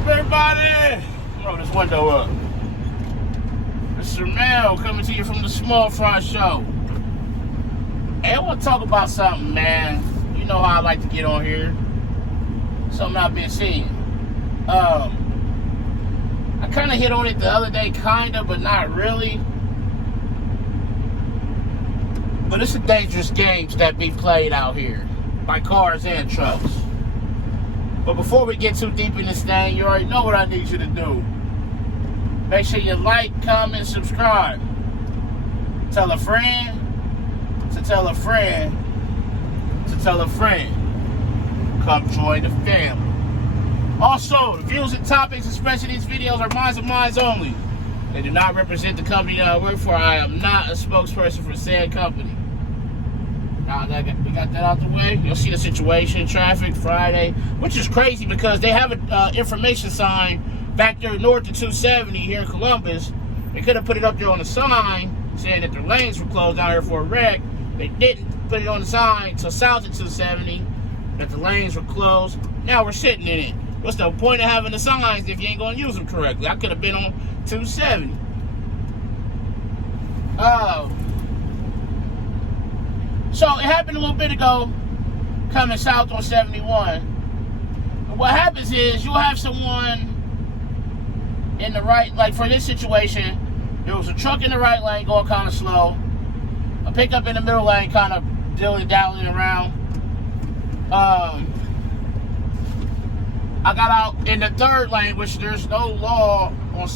up, everybody? Throw this window up. It's Sir Mel coming to you from the Small Fry Show. Hey, I want to talk about something, man. You know how I like to get on here. Something I've been seeing. I kind of hit on it the other day, but not really. But it's a dangerous games that be played out here by cars and trucks. But before we get too deep in this thing, you already know what I need you to do. Make sure you like, comment, subscribe. Tell a friend to tell a friend to tell a friend. Come join the family. Also, the views and topics expressed in these videos are mine and mine only. They do not represent the company that I work for. I am not a spokesperson for said company. Now that we got that out the way, you'll see the situation, traffic, Friday, which is crazy because they have an information sign back there north of 270 here in Columbus. They could have put it up there on the sign saying that their lanes were closed out here for a wreck. They didn't put it on the sign to south of 270 that the lanes were closed. Now we're sitting in it. What's the point of having the signs if you ain't going to use them correctly? I could have been on 270. So it happened a little bit ago, coming south on 71. And what happens is you'll have someone in the right, like for this situation, there was a truck in the right lane going kind of slow, a pickup in the middle lane kind of dilly-dallying around. I got out in the third lane, which there's no law on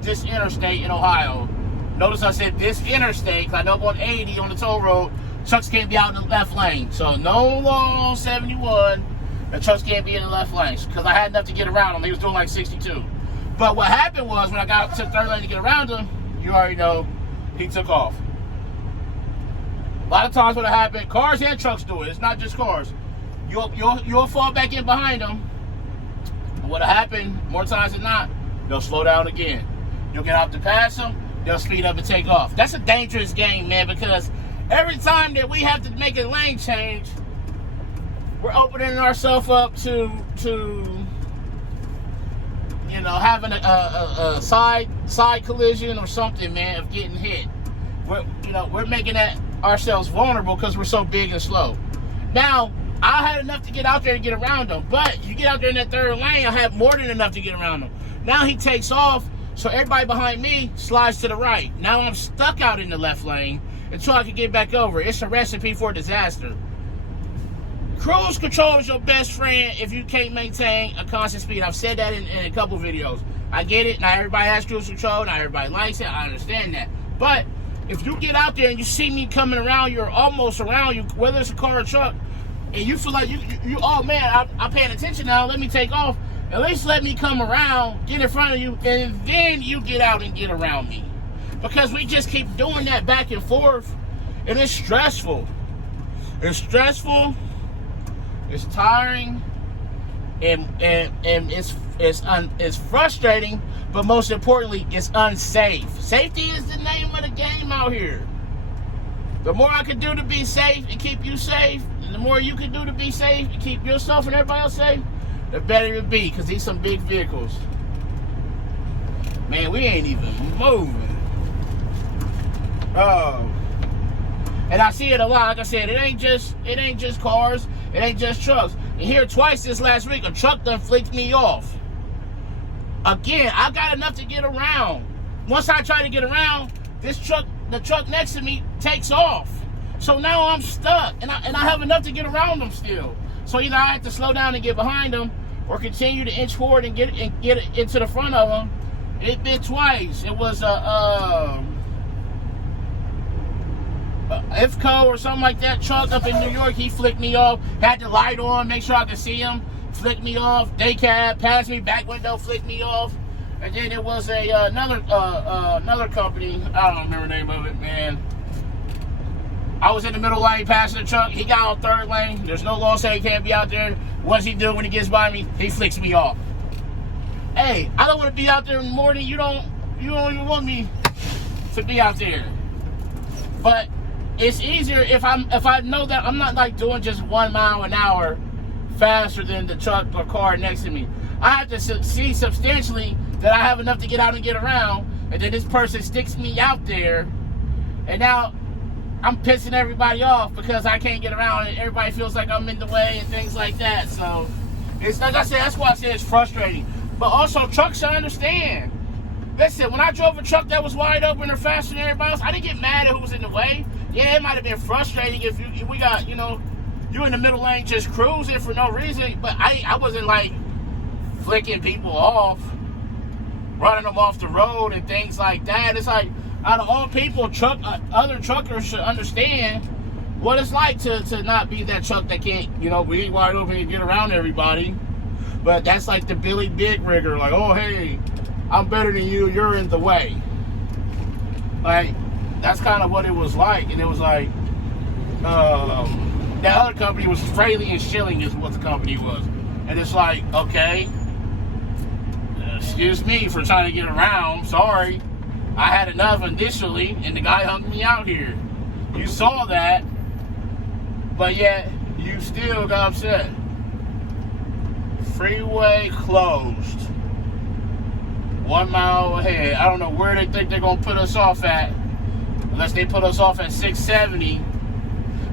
this interstate in Ohio. Notice I said this interstate, because I know on 80 on the toll road, trucks can't be out in the left lane. So no law on 71 that trucks can't be in the left lanes, because I had enough to get around him. He was doing like 62. But what happened was when I got to the third lane to get around him, you already know, he took off. A lot of times what happened, cars and trucks do it. It's not just cars. You'll fall back in behind them. What'll happen, more times than not, they'll slow down again. You'll get out to pass them, they'll speed up and take off. That's a dangerous game, man, because every time that we have to make a lane change, we're opening ourselves up to you know, having a side collision or something, man, of getting hit. We're making that ourselves vulnerable because we're so big and slow. Now, I had enough to get out there to get around him, but you get out there in that third lane, I have more than enough to get around him. Now he takes off, so everybody behind me slides to the right. Now I'm stuck out in the left lane until I can get back over. It's a recipe for disaster. Cruise control is your best friend if you can't maintain a constant speed. I've said that in a couple videos. I get it. Not everybody has cruise control. Not everybody likes it. I understand that. But if you get out there and you see me coming around, you're almost around you, whether it's a car or truck, and you feel like you oh man, I'm paying attention now, let me take off. At least let me come around, get in front of you, and then you get out and get around me. Because we just keep doing that back and forth, and it's stressful. It's stressful, it's tiring, and it's frustrating, but most importantly, it's unsafe. Safety is the name of the game out here. The more I can do to be safe and keep you safe, and the more you can do to be safe and keep yourself and everybody else safe, the better it be, because these some big vehicles. Man, we ain't even moving. Oh. And I see it a lot. Like I said, it ain't just cars, it ain't just trucks. And here twice this last week, a truck done flicked me off. Again, I got enough to get around. Once I try to get around, the truck next to me takes off. So now I'm stuck, and I have enough to get around them still. So either I have to slow down and get behind them, or continue to inch forward and get into the front of them. It been twice. It was a IFCO or something like that truck up in New York. He flicked me off. Had the light on, make sure I could see him. Flicked me off. Day cab passed me, back window flicked me off. And then it was another company. I don't remember the name of it, man. I was in the middle lane passing the truck. He got on third lane. There's no law saying he can't be out there. What's he do when he gets by me? He flicks me off. Hey, I don't want to be out there in the morning. You don't even want me to be out there. But it's easier if I know that I'm not like doing just 1 mile an hour faster than the truck or car next to me. I have to see substantially that I have enough to get out and get around, and then this person sticks me out there, and now I'm pissing everybody off because I can't get around and everybody feels like I'm in the way and things like that. So it's like I said, that's why I say it's frustrating. But also, trucks should understand. Listen, when I drove a truck that was wide open or faster than everybody else, I didn't get mad at who was in the way. Yeah, it might have been frustrating if we got, you in the middle lane just cruising for no reason. But I wasn't like flicking people off, running them off the road and things like that. It's like, out of all people, other truckers should understand what it's like to not be that truck that can't, be wide open and get around everybody. But that's like the Billy Big Rigger, like, oh, hey, I'm better than you, you're in the way. Like, that's kind of what it was like. And it was like, that other company was Fraley and Schilling is what the company was. And it's like, okay, excuse me for trying to get around, sorry. I had enough initially, and the guy hung me out here. You saw that, but yet you still got upset. Freeway closed. 1 mile ahead. I don't know where they think they're going to put us off at, unless they put us off at 670.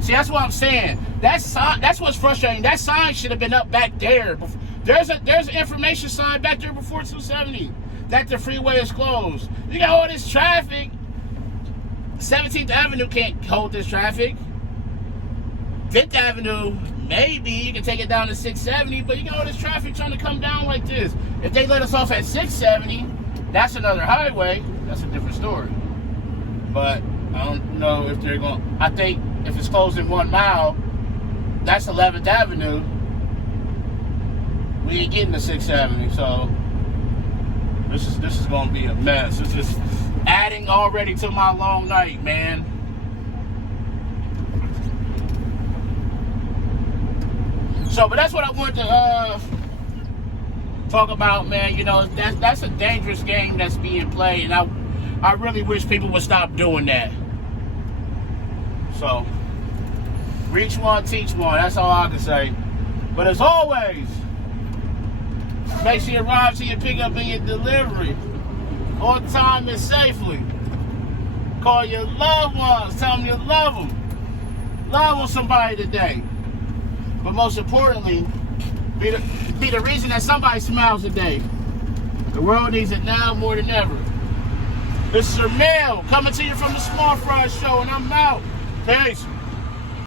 See, that's what I'm saying. That's what's frustrating. That sign should have been up back there. There's an information sign back there before 270. That the freeway is closed. You got all this traffic. 17th Avenue can't hold this traffic. 5th Avenue, maybe you can take it down to 670, but you got all this traffic trying to come down like this. If they let us off at 670, that's another highway. That's a different story. But I don't know if they're going. I think if it's closed in 1 mile, that's 11th Avenue. We ain't getting to 670, so. This is gonna be a mess. It's just adding already to my long night, man. So, but that's what I wanted to talk about, man. That's a dangerous game that's being played, and I really wish people would stop doing that. So, reach one, teach one. That's all I can say. But as always, make sure you arrive to your pickup and your delivery on time and safely. Call your loved ones. Tell them you love them. Love on somebody today. But most importantly, be the reason that somebody smiles today. The world needs it now more than ever. This is Ermel coming to you from the Small Fry Show, and I'm out. Peace.